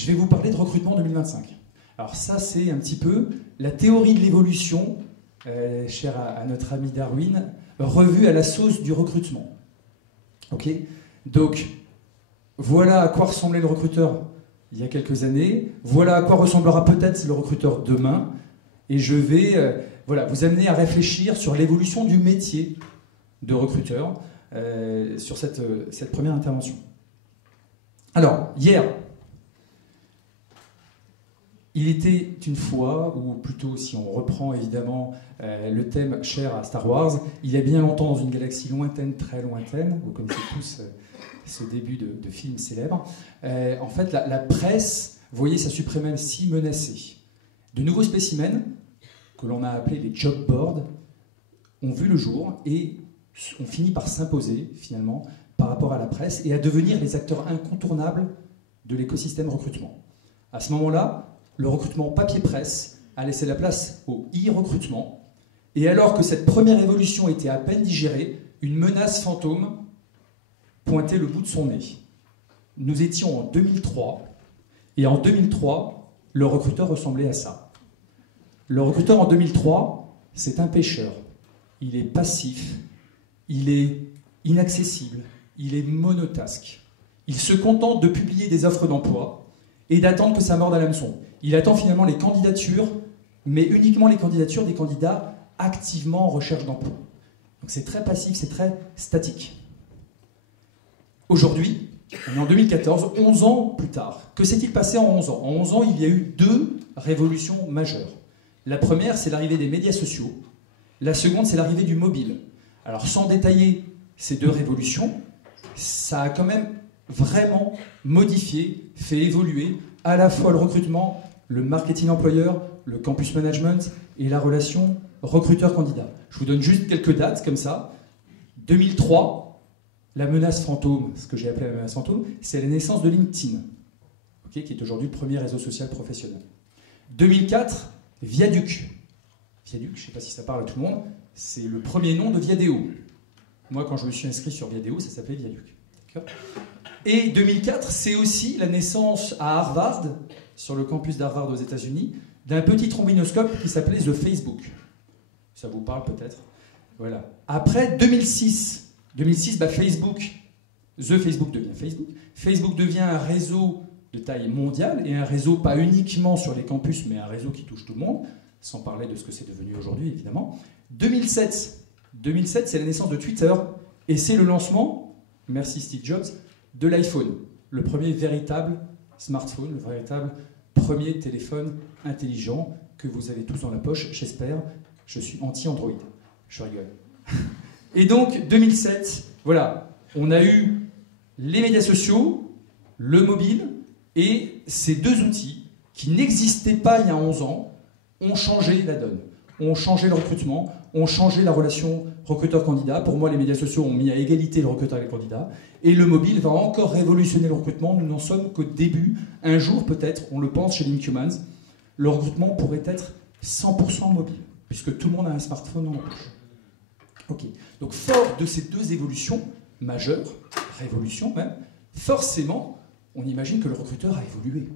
je vais vous parler de recrutement 2025. Alors ça, c'est un petit peu la théorie de l'évolution, chère à notre ami Darwin, revue à la sauce du recrutement. Ok? Donc, voilà à quoi ressemblait le recruteur il y a quelques années, voilà à quoi ressemblera peut-être le recruteur demain, et je vais voilà, vous amener à réfléchir sur l'évolution du métier de recruteur sur cette première intervention. Alors, hier, il était une fois, ou plutôt si on reprend évidemment le thème cher à Star Wars, il y a bien longtemps dans une galaxie lointaine, très lointaine, vous connaissez tous ce début de film célèbre, en fait la presse voyait sa suprématie menacée. De nouveaux spécimens, que l'on a appelés les job boards, ont vu le jour et ont fini par s'imposer finalement par rapport à la presse et à devenir les acteurs incontournables de l'écosystème recrutement. À ce moment-là, le recrutement papier-presse a laissé la place au e-recrutement, et alors que cette première évolution était à peine digérée, une menace fantôme pointait le bout de son nez. Nous étions en 2003, et en 2003, le recruteur ressemblait à ça. Le recruteur en 2003, c'est un pêcheur. Il est passif, il est inaccessible, il est monotasque. Il se contente de publier des offres d'emploi et d'attendre que ça morde à l'hameçon. Il attend finalement les candidatures, mais uniquement les candidatures des candidats activement en recherche d'emploi. Donc c'est très passif, c'est très statique. Aujourd'hui, on est en 2014, 11 ans plus tard. Que s'est-il passé en 11 ans? En 11 ans, il y a eu deux révolutions majeures. La première, c'est l'arrivée des médias sociaux. La seconde, c'est l'arrivée du mobile. Alors sans détailler ces deux révolutions, ça a quand même vraiment modifié, fait évoluer à la fois le recrutement, le marketing employeur, le campus management et la relation recruteur-candidat. Je vous donne juste quelques dates comme ça. 2003, la menace fantôme, ce que j'ai appelé la menace fantôme, c'est la naissance de LinkedIn, okay, qui est aujourd'hui le premier réseau social professionnel. 2004, Viaduc. Viaduc, je ne sais pas si ça parle à tout le monde, c'est le premier nom de Viadeo. Moi, quand je me suis inscrit sur Viadeo, ça s'appelait Viaduc. Et 2004, c'est aussi la naissance à Harvard, sur le campus d'Harvard aux États-Unis, d'un petit trombinoscope qui s'appelait The Facebook. Ça vous parle peut-être? Voilà. Après 2006, Facebook, The Facebook devient Facebook. Facebook devient un réseau de taille mondiale et un réseau pas uniquement sur les campus, mais un réseau qui touche tout le monde, sans parler de ce que c'est devenu aujourd'hui, évidemment. 2007, c'est la naissance de Twitter et c'est le lancement, merci Steve Jobs, de l'iPhone, le premier véritable smartphone, le véritable premier téléphone intelligent que vous avez tous dans la poche, j'espère. Je suis anti-Android, je rigole. Et donc, 2007, voilà, on a eu les médias sociaux, le mobile, et ces deux outils qui n'existaient pas il y a 11 ans ont changé la donne, ont changé le recrutement, ont changé la relation recruteur-candidat. Pour moi, les médias sociaux ont mis à égalité le recruteur et le candidat. Et le mobile va encore révolutionner le recrutement. Nous n'en sommes qu'au début. Un jour, peut-être, on le pense chez Lincomans, le recrutement pourrait être 100% mobile, puisque tout le monde a un smartphone dans la poche. Ok. Donc, fort de ces deux évolutions majeures, révolutions même, forcément, on imagine que le recruteur a évolué.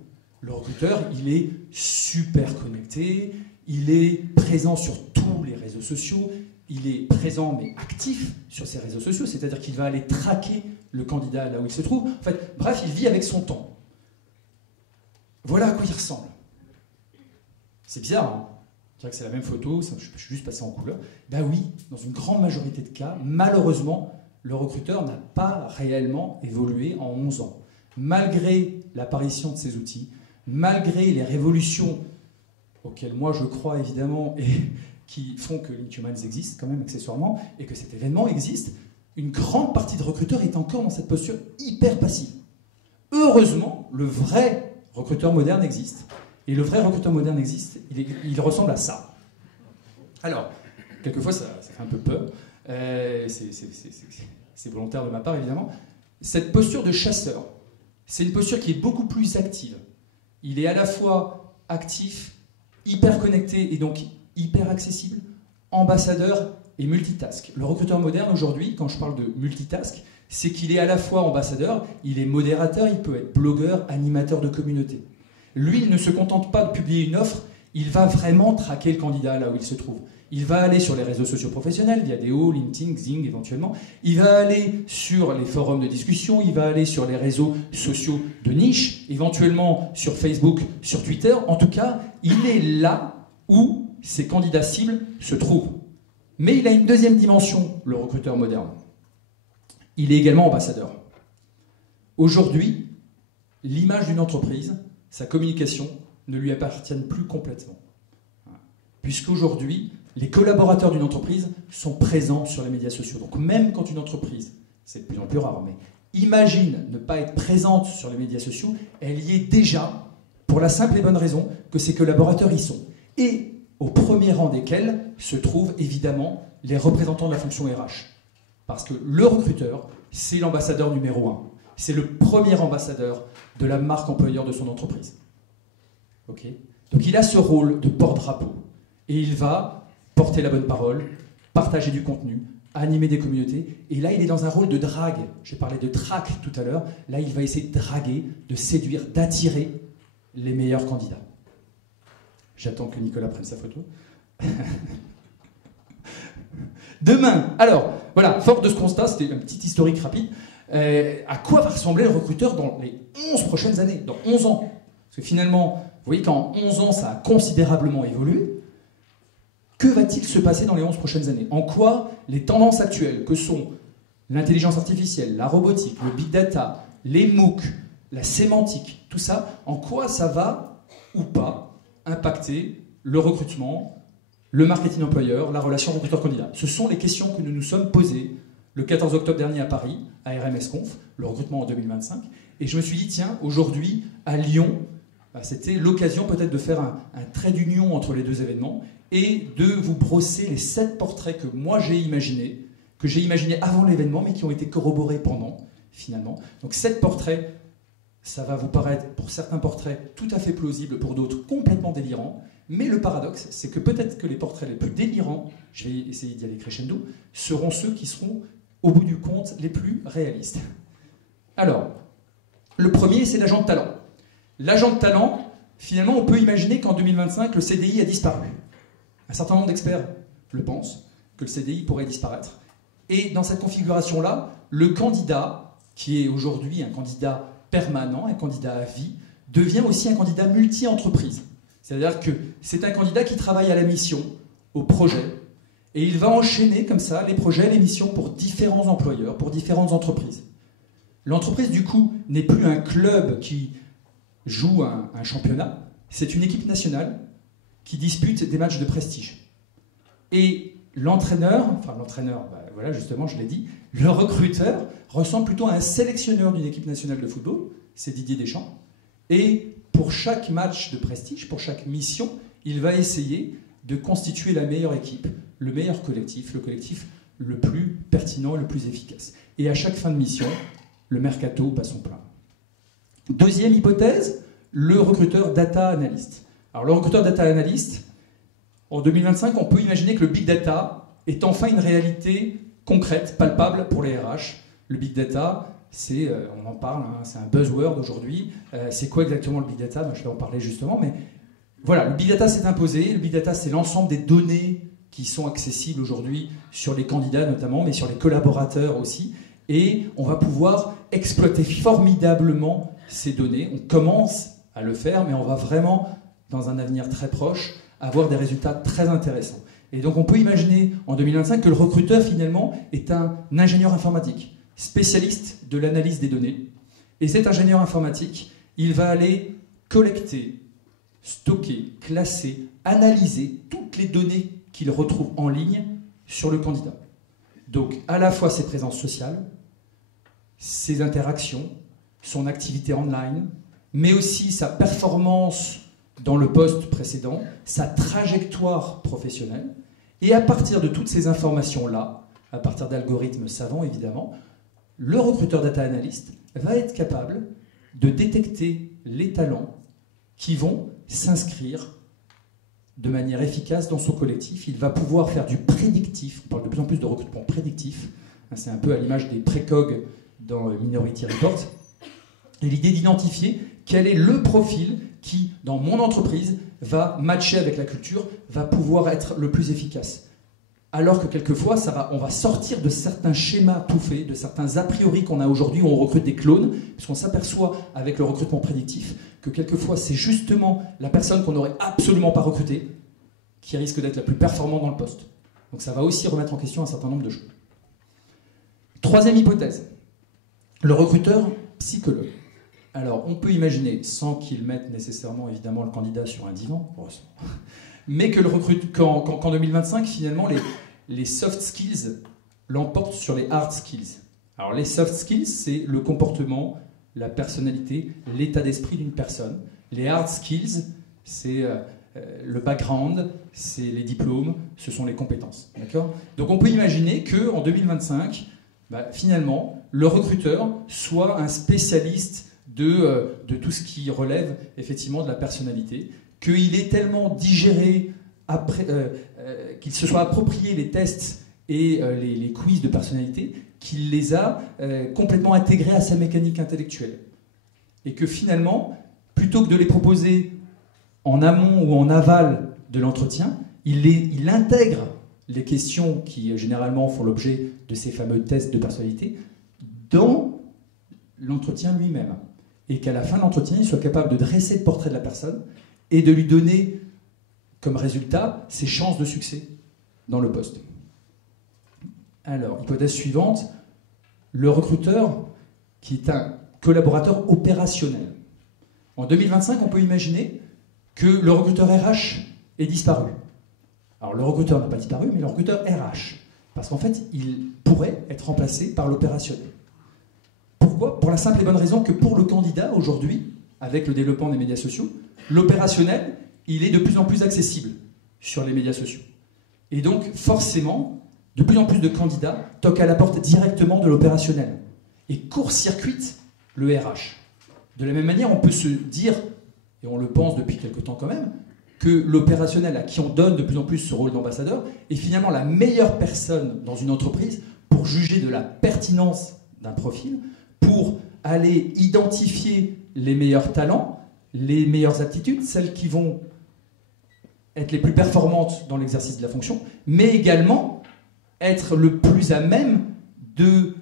Le recruteur, il est super connecté, il est présent sur tous les réseaux sociaux, il est présent mais actif sur ces réseaux sociaux, c'est-à-dire qu'il va aller traquer le candidat là où il se trouve. En fait, bref, il vit avec son temps. Voilà à quoi il ressemble. C'est bizarre, hein? Je dirais que c'est la même photo, je suis juste passé en couleur. Ben oui, dans une grande majorité de cas, malheureusement, le recruteur n'a pas réellement évolué en 11 ans. Malgré l'apparition de ces outils, malgré les révolutions auxquelles moi je crois évidemment et qui font que Lincomans existe quand même accessoirement et que cet événement existe, une grande partie de recruteurs est encore dans cette posture hyper passive. Heureusement, le vrai recruteur moderne existe. Et le vrai recruteur moderne existe, il ressemble à ça. Alors, quelquefois ça fait un peu peur, c'est volontaire de ma part évidemment. Cette posture de chasseur, c'est une posture qui est beaucoup plus active. Il est à la fois actif, hyper connecté et donc hyper accessible, ambassadeur et multitask. Le recruteur moderne aujourd'hui, quand je parle de multitask, c'est qu'il est à la fois ambassadeur, il est modérateur, il peut être blogueur, animateur de communauté. Lui, il ne se contente pas de publier une offre, il va vraiment traquer le candidat là où il se trouve. Il va aller sur les réseaux sociaux professionnels, Viadeo, LinkedIn, Xing éventuellement. Il va aller sur les forums de discussion, il va aller sur les réseaux sociaux de niche, éventuellement sur Facebook, sur Twitter. En tout cas, il est là où ses candidats cibles se trouvent. Mais il a une deuxième dimension, le recruteur moderne. Il est également ambassadeur. Aujourd'hui, l'image d'une entreprise, sa communication, ne lui appartiennent plus complètement. Puisqu'aujourd'hui, les collaborateurs d'une entreprise sont présents sur les médias sociaux. Donc même quand une entreprise, c'est de plus en plus rare, mais imagine ne pas être présente sur les médias sociaux, elle y est déjà pour la simple et bonne raison que ses collaborateurs y sont. Et au premier rang desquels se trouvent évidemment les représentants de la fonction RH. Parce que le recruteur, c'est l'ambassadeur numéro 1. C'est le premier ambassadeur de la marque employeur de son entreprise. Okay. Donc il a ce rôle de porte-drapeau. Et il va porter la bonne parole, partager du contenu, animer des communautés. Et là, il est dans un rôle de drague. J'ai parlé de traque tout à l'heure. Là, il va essayer de draguer, de séduire, d'attirer les meilleurs candidats. J'attends que Nicolas prenne sa photo. Demain, alors, voilà, fort de ce constat, c'était un petit historique rapide. À quoi va ressembler le recruteur dans les 11 prochaines années, dans 11 ans? Parce que finalement, vous voyez qu'en 11 ans, ça a considérablement évolué. Que va-t-il se passer dans les 11 prochaines années? En quoi les tendances actuelles, que sont l'intelligence artificielle, la robotique, le big data, les MOOC, la sémantique, tout ça, en quoi ça va ou pas impacter le recrutement, le marketing employeur, la relation recruteur-candidat? Ce sont les questions que nous nous sommes posées le 14 octobre dernier à Paris, à RMS Conf, le recrutement en 2025. Et je me suis dit, tiens, aujourd'hui, à Lyon, c'était l'occasion peut-être de faire un trait d'union entre les deux événements et de vous brosser les 7 portraits que moi j'ai imaginés, que j'ai imaginés avant l'événement, mais qui ont été corroborés pendant, finalement. Donc 7 portraits, ça va vous paraître, pour certains portraits, tout à fait plausibles, pour d'autres, complètement délirants. Mais le paradoxe, c'est que peut-être que les portraits les plus délirants, je vais essayer d'y aller crescendo, seront ceux qui seront, au bout du compte, les plus réalistes. Alors, le premier, c'est l'agent de talent. L'agent de talent, finalement, on peut imaginer qu'en 2025, le CDI a disparu. Un certain nombre d'experts le pensent, que le CDI pourrait disparaître. Et dans cette configuration-là, le candidat, qui est aujourd'hui un candidat permanent, un candidat à vie, devient aussi un candidat multi-entreprise. C'est-à-dire que c'est un candidat qui travaille à la mission, au projet, et il va enchaîner comme ça les projets, les missions pour différents employeurs, pour différentes entreprises. L'entreprise, du coup, n'est plus un club qui joue un championnat, c'est une équipe nationale qui dispute des matchs de prestige. Et l'entraîneur, voilà, justement, je l'ai dit, le recruteur ressemble plutôt à un sélectionneur d'une équipe nationale de football, c'est Didier Deschamps, et pour chaque match de prestige, pour chaque mission, il va essayer de constituer la meilleure équipe, le meilleur collectif, le collectif le plus pertinent et le plus efficace. Et à chaque fin de mission, le mercato bat son plein. Deuxième hypothèse, le recruteur data analyst. Alors le recruteur data analyst, en 2025, on peut imaginer que le big data est enfin une réalité concrète, palpable pour les RH. Le big data, c'est, on en parle, hein, c'est un buzzword aujourd'hui. C'est quoi exactement le big data? Je vais en parler justement, mais voilà, le big data s'est imposé. Le big data, c'est l'ensemble des données qui sont accessibles aujourd'hui sur les candidats notamment, mais sur les collaborateurs aussi. Et on va pouvoir exploiter formidablement ces données. On commence à le faire, mais on va vraiment, dans un avenir très proche, avoir des résultats très intéressants. Et donc on peut imaginer en 2025 que le recruteur finalement est un ingénieur informatique, spécialiste de l'analyse des données. Et cet ingénieur informatique, il va aller collecter, stocker, classer, analyser toutes les données qu'il retrouve en ligne sur le candidat. Donc à la fois ses présences sociales, ses interactions, son activité online, mais aussi sa performance dans le poste précédent, sa trajectoire professionnelle. Et à partir de toutes ces informations-là, à partir d'algorithmes savants évidemment, le recruteur data analyst va être capable de détecter les talents qui vont s'inscrire de manière efficace dans son collectif. Il va pouvoir faire du prédictif, on parle de plus en plus de recrutement prédictif, c'est un peu à l'image des précogs dans Minority Report, et l'idée d'identifier quel est le profil qui, dans mon entreprise, va matcher avec la culture, va pouvoir être le plus efficace. Alors que quelquefois, on va sortir de certains schémas tout faits, de certains a priori qu'on a aujourd'hui où on recrute des clones, puisqu'on s'aperçoit avec le recrutement prédictif que quelquefois c'est justement la personne qu'on n'aurait absolument pas recrutée qui risque d'être la plus performante dans le poste. Donc ça va aussi remettre en question un certain nombre de choses. Troisième hypothèse, le recruteur psychologue. Alors on peut imaginer, sans qu'il mette nécessairement évidemment le candidat sur un divan, mais que qu'en 2025 finalement les soft skills l'emportent sur les hard skills. Alors les soft skills, c'est le comportement, la personnalité, l'état d'esprit d'une personne. Les hard skills, c'est le background, c'est les diplômes, ce sont les compétences. D'accord ? Donc on peut imaginer qu'en 2025, finalement, le recruteur soit un spécialiste de tout ce qui relève effectivement de la personnalité, qu'il ait tellement digéré, qu'il se soit approprié les tests et les quiz de personnalité, qu'il les a complètement intégrés à sa mécanique intellectuelle. Et que finalement, plutôt que de les proposer en amont ou en aval de l'entretien, il intègre les questions qui généralement font l'objet de ces fameux tests de personnalité dans l'entretien lui-même. Et qu'à la fin de l'entretien, il soit capable de dresser le portrait de la personne et de lui donner comme résultat ses chances de succès dans le poste. Alors, hypothèse suivante, le recruteur qui est un collaborateur opérationnel. En 2025, on peut imaginer que le recruteur RH est disparu. Alors, le recruteur n'a pas disparu, mais le recruteur RH. Parce qu'en fait, il pourrait être remplacé par l'opérationnel. Pourquoi ? Pour la simple et bonne raison que pour le candidat, aujourd'hui, avec le développement des médias sociaux, l'opérationnel, il est de plus en plus accessible sur les médias sociaux. Et donc, forcément, de plus en plus de candidats toquent à la porte directement de l'opérationnel et court-circuitent le RH. De la même manière, on peut se dire, et on le pense depuis quelque temps quand même, que l'opérationnel à qui on donne de plus en plus ce rôle d'ambassadeur est finalement la meilleure personne dans une entreprise pour juger de la pertinence d'un profil, pour aller identifier les meilleurs talents, les meilleures aptitudes, celles qui vont être les plus performantes dans l'exercice de la fonction, mais également être le plus à même de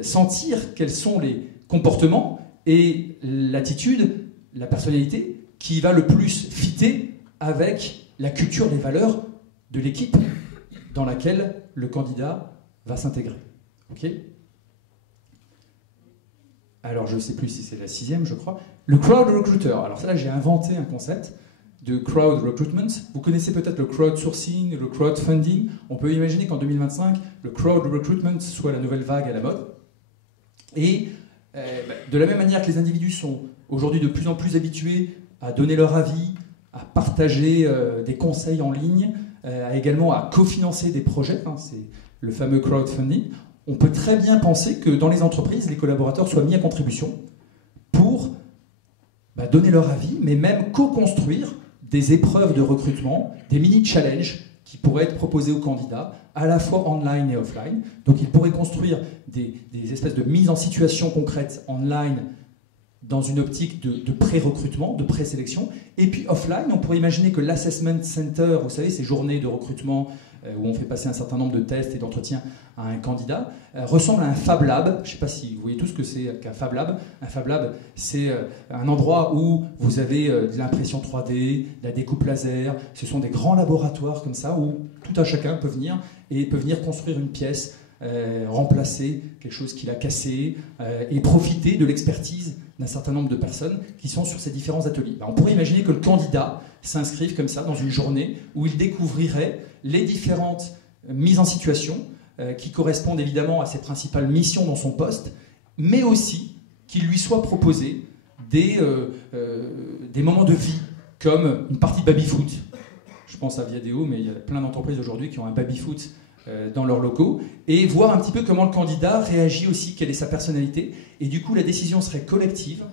sentir quels sont les comportements et l'attitude, la personnalité qui va le plus fitter avec la culture, les valeurs de l'équipe dans laquelle le candidat va s'intégrer. Ok ? Alors, je ne sais plus si c'est la 6e, je crois. Le crowd recruiter. Alors là, j'ai inventé un concept de crowd recruitment. Vous connaissez peut-être le crowdsourcing, le crowdfunding. On peut imaginer qu'en 2025, le crowd recruitment soit la nouvelle vague à la mode. Et de la même manière que les individus sont aujourd'hui de plus en plus habitués à donner leur avis, à partager des conseils en ligne, également à cofinancer des projets, c'est le fameux crowdfunding, on peut très bien penser que dans les entreprises, les collaborateurs soient mis à contribution pour donner leur avis, mais même co-construire des épreuves de recrutement, des mini-challenges qui pourraient être proposés aux candidats, à la fois online et offline. Donc ils pourraient construire des espèces de mises en situation concrètes online dans une optique de pré-recrutement, de pré-sélection. Et puis offline, on pourrait imaginer que l'assessment center, vous savez, ces journées de recrutement où on fait passer un certain nombre de tests et d'entretiens à un candidat, ressemble à un Fab Lab. Je ne sais pas si vous voyez tout ce que c'est qu'un Fab Lab. Un Fab Lab, c'est un endroit où vous avez de l'impression 3D, de la découpe laser. Ce sont des grands laboratoires comme ça où tout un chacun peut venir construire une pièce, remplacer quelque chose qu'il a cassé et profiter de l'expertise d'un certain nombre de personnes qui sont sur ces différents ateliers. On pourrait imaginer que le candidat s'inscrive comme ça dans une journée où il découvrirait les différentes mises en situation qui correspondent évidemment à ses principales missions dans son poste, mais aussi qu'il lui soit proposé des moments de vie comme une partie de baby-foot. Je pense à Viadeo, mais il y a plein d'entreprises aujourd'hui qui ont un baby-foot dans leurs locaux, et voir un petit peu comment le candidat réagit aussi, quelle est sa personnalité, et du coup la décision serait collective.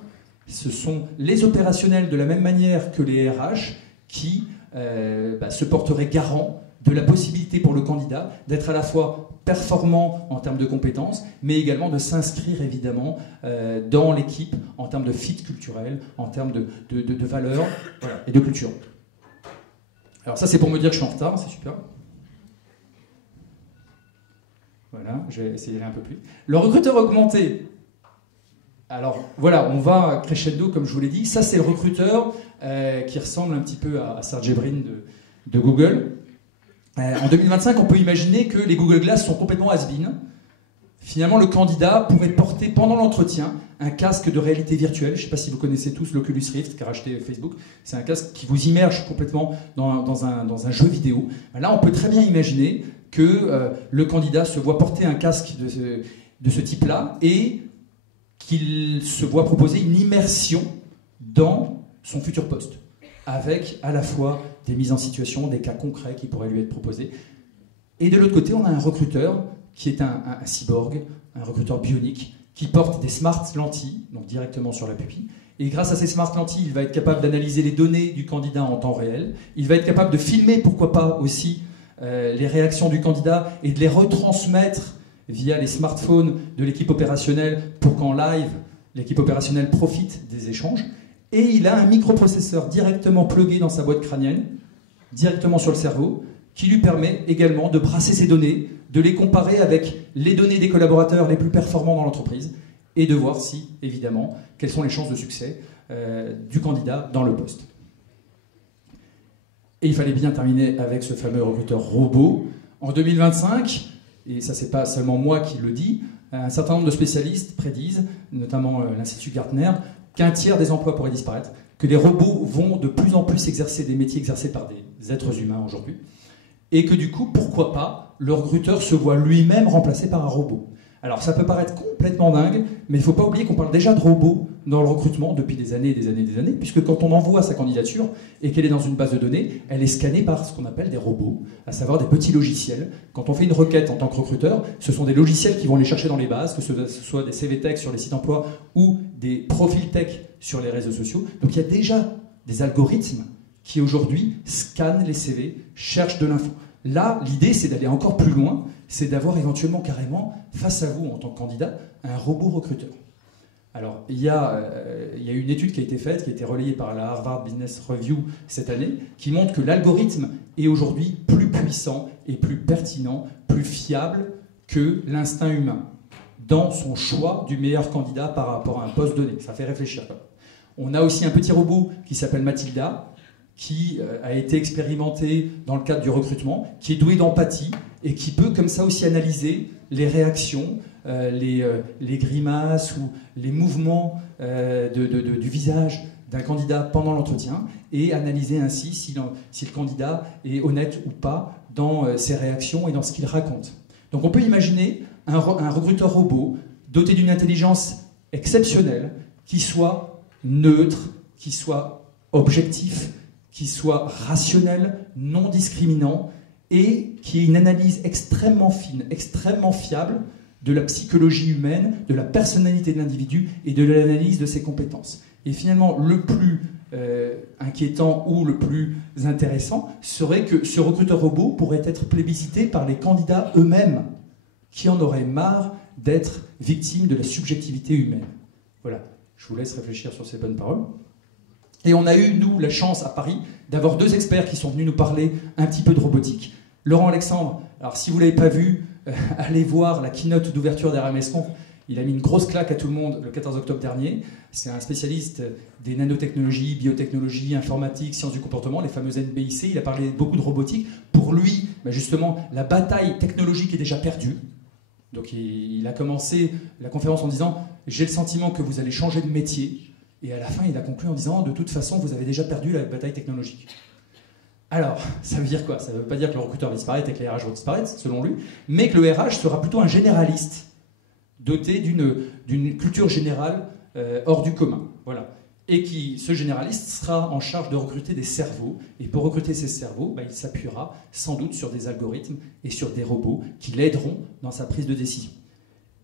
Ce sont les opérationnels de la même manière que les RH qui se porteraient garants de la possibilité pour le candidat d'être à la fois performant en termes de compétences, mais également de s'inscrire évidemment dans l'équipe en termes de fit culturel, en termes de valeurs, voilà, et de culture. Alors ça c'est pour me dire que je suis en retard, c'est super. Voilà, je vais essayer d'aller un peu plus. Le recruteur augmenté. Alors voilà, on va crescendo comme je vous l'ai dit. Ça c'est le recruteur qui ressemble un petit peu à Sergey Brin de Google. En 2025, on peut imaginer que les Google Glass sont complètement has-been. Finalement, le candidat pourrait porter pendant l'entretien un casque de réalité virtuelle. Je ne sais pas si vous connaissez tous l'Oculus Rift qu'a racheté Facebook. C'est un casque qui vous immerge complètement dans un jeu vidéo. Là, on peut très bien imaginer que le candidat se voit porter un casque de ce type-là et qu'il se voit proposer une immersion dans son futur poste, avec à la fois des mises en situation, des cas concrets qui pourraient lui être proposés. Et de l'autre côté, on a un recruteur qui est un cyborg, un recruteur bionique, qui porte des smart lentilles, donc directement sur la pupille. Et grâce à ces smart lentilles, il va être capable d'analyser les données du candidat en temps réel. Il va être capable de filmer, pourquoi pas aussi, les réactions du candidat et de les retransmettre via les smartphones de l'équipe opérationnelle pour qu'en live, l'équipe opérationnelle profite des échanges. Et il a un microprocesseur directement plugué dans sa boîte crânienne, directement sur le cerveau, qui lui permet également de brasser ces données, de les comparer avec les données des collaborateurs les plus performants dans l'entreprise et de voir si, évidemment, quelles sont les chances de succès du candidat dans le poste. Et il fallait bien terminer avec ce fameux recruteur robot. En 2025, et ça c'est pas seulement moi qui le dis, un certain nombre de spécialistes prédisent, notamment l'Institut Gartner, qu'un tiers des emplois pourraient disparaître, que les robots vont de plus en plus exercer des métiers exercés par des êtres humains aujourd'hui, et que du coup, pourquoi pas, le recruteur se voit lui-même remplacé par un robot. Alors ça peut paraître complètement dingue, mais il ne faut pas oublier qu'on parle déjà de robots dans le recrutement depuis des années et des années et des années, puisque quand on envoie sa candidature et qu'elle est dans une base de données, elle est scannée par ce qu'on appelle des robots, à savoir des petits logiciels. Quand on fait une requête en tant que recruteur, ce sont des logiciels qui vont les chercher dans les bases, que ce soit des CV Tech sur les sites emploi ou des profils tech sur les réseaux sociaux. Donc il y a déjà des algorithmes qui aujourd'hui scannent les CV, cherchent de l'info. Là, l'idée, c'est d'aller encore plus loin, c'est d'avoir éventuellement carrément, face à vous en tant que candidat, un robot recruteur. Alors, il y a une étude qui a été faite, qui a été relayée par la Harvard Business Review cette année, qui montre que l'algorithme est aujourd'hui plus puissant et plus pertinent, plus fiable que l'instinct humain dans son choix du meilleur candidat par rapport à un poste donné. Ça fait réfléchir. On a aussi un petit robot qui s'appelle Mathilda, qui a été expérimenté dans le cadre du recrutement, qui est doué d'empathie et qui peut comme ça aussi analyser les réactions, les grimaces ou les mouvements du visage d'un candidat pendant l'entretien et analyser ainsi si le candidat est honnête ou pas dans ses réactions et dans ce qu'il raconte. Donc on peut imaginer un recruteur robot doté d'une intelligence exceptionnelle qui soit neutre, qui soit objectif, qui soit rationnel, non discriminant, et qui ait une analyse extrêmement fine, extrêmement fiable de la psychologie humaine, de la personnalité de l'individu et de l'analyse de ses compétences. Et finalement, le plus inquiétant ou le plus intéressant serait que ce recruteur robot pourrait être plébiscité par les candidats eux-mêmes, qui en auraient marre d'être victimes de la subjectivité humaine. Voilà, je vous laisse réfléchir sur ces bonnes paroles. Et on a eu, nous, la chance à Paris d'avoir deux experts qui sont venus nous parler un petit peu de robotique. Laurent Alexandre, alors si vous ne l'avez pas vu, allez voir la keynote d'ouverture d'RMS Conf. Il a mis une grosse claque à tout le monde le 14 octobre dernier. C'est un spécialiste des nanotechnologies, biotechnologies, informatique, sciences du comportement, les fameuses NBIC. Il a parlé beaucoup de robotique. Pour lui, justement, la bataille technologique est déjà perdue. Donc il a commencé la conférence en disant « J'ai le sentiment que vous allez changer de métier ». Et à la fin, il a conclu en disant « De toute façon, vous avez déjà perdu la bataille technologique ». Alors, ça veut dire quoi? Ça ne veut pas dire que le recruteur va disparaître et que les RH vont disparaître, selon lui, mais que le RH sera plutôt un généraliste, doté d'une culture générale hors du commun. Voilà. Et ce généraliste sera en charge de recruter des cerveaux. Et pour recruter ces cerveaux, il s'appuiera sans doute sur des algorithmes et sur des robots qui l'aideront dans sa prise de décision.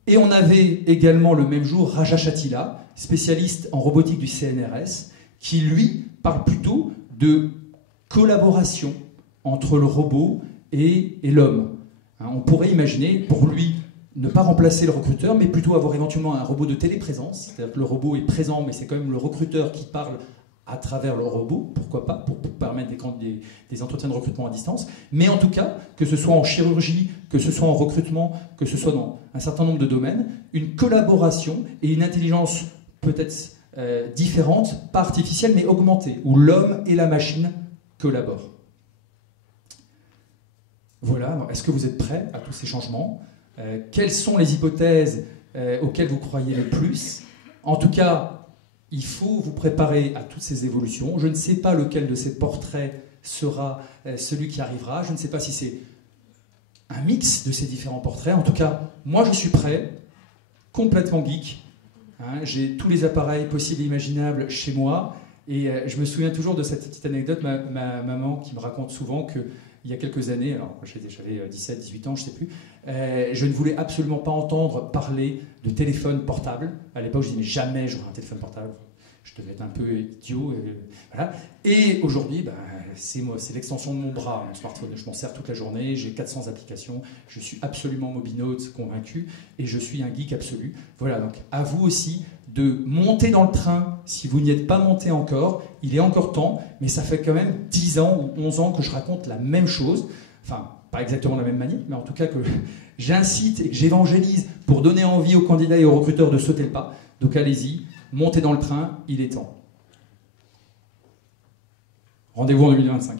Et on avait également le même jour Raja Chatila, spécialiste en robotique du CNRS, qui lui parle plutôt de collaboration entre le robot et l'homme. Hein, on pourrait imaginer, pour lui, ne pas remplacer le recruteur, mais plutôt avoir éventuellement un robot de téléprésence, c'est-à-dire que le robot est présent, mais c'est quand même le recruteur qui parle à travers le robot, pourquoi pas, pour permettre des entretiens de recrutement à distance. Mais en tout cas, que ce soit en chirurgie, que ce soit en recrutement, que ce soit dans un certain nombre de domaines, une collaboration et une intelligence peut-être différente, pas artificielle, mais augmentée, où l'homme et la machine collaborent. Voilà, est-ce que vous êtes prêts à tous ces changements? Quelles sont les hypothèses auxquelles vous croyez le plus? En tout cas, il faut vous préparer à toutes ces évolutions. Je ne sais pas lequel de ces portraits sera celui qui arrivera. Je ne sais pas si c'est un mix de ces différents portraits. En tout cas, moi je suis prêt, complètement geek. Hein, j'ai tous les appareils possibles et imaginables chez moi. Et je me souviens toujours de cette petite anecdote, ma maman qui me raconte souvent que il y a quelques années, alors j'avais 17, 18 ans, je ne sais plus, je ne voulais absolument pas entendre parler de téléphone portable. À l'époque, je disais, mais jamais j'aurai un téléphone portable. Je devais être un peu idiot. Voilà. Et aujourd'hui, c'est l'extension de mon bras, mon smartphone. Je m'en sers toute la journée, j'ai 400 applications, je suis absolument mobinote, convaincu, et je suis un geek absolu. Voilà, donc à vous aussi de monter dans le train, si vous n'y êtes pas monté encore, il est encore temps, mais ça fait quand même 10 ans ou 11 ans que je raconte la même chose, enfin, pas exactement de la même manière, mais en tout cas que j'incite et que j'évangélise pour donner envie aux candidats et aux recruteurs de sauter le pas. Donc allez-y, montez dans le train, il est temps. Rendez-vous en 2025.